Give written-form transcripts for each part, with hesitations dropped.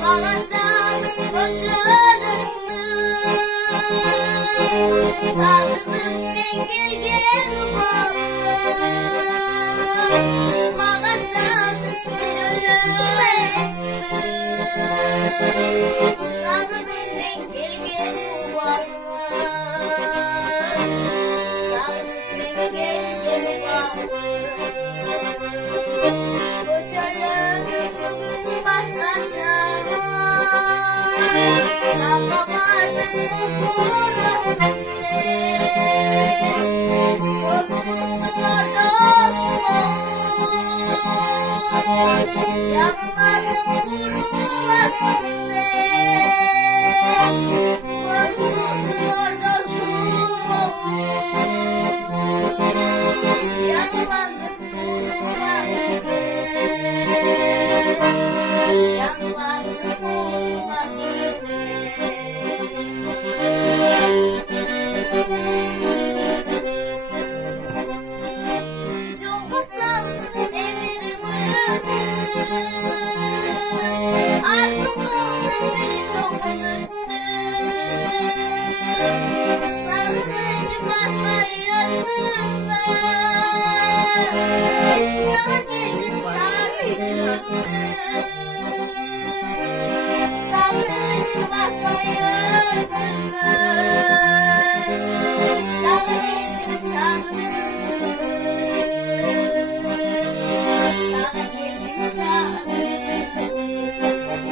Bağdan koçlarımdı. Sağdım ben gelgen bağım. Bağdan koçlarımdı. Sağdım ben gelgen bağım. Koçarım bugün başkaca. Şaklamadın mı bulasın sen? Kovulukun oradasın oğlum. Şaklamadın bulasın sen? Kovulukun oradasın oğlum. Canlandım bulasın sen. Canlandım bulasın sen. Yolga saldım demir gülünü. Arzu kıldım bir çok ümitti. Sağlıcı bakmayasın ben. Sana geldim şarkı çıktı. Sağlıcı bakmayasın ben. Sana geldim şarkı çıktı. Sana geldim şarkı çıktı.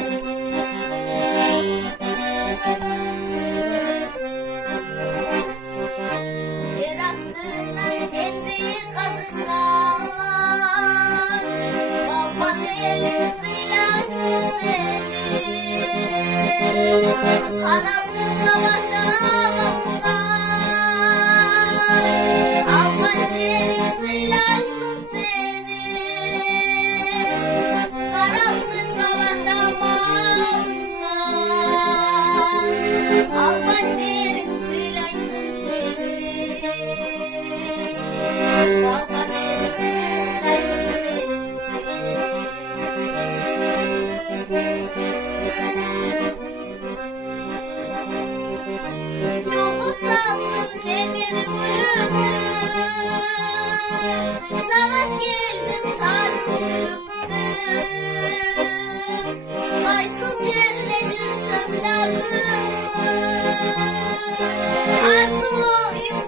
Cerrahsından kendi kazışkan. Baba elin silahın seni. Kanaldın babada bağlar. Almancı elin silahın seni. Kanaldın babada bağlar. Almancı elin silahın seni. Baba elin silahın seni. Yolu saldım demir gülünü. Sana geldim şarım sürüktü. Kaysıl cennetürsem de bugün. Arzuluyum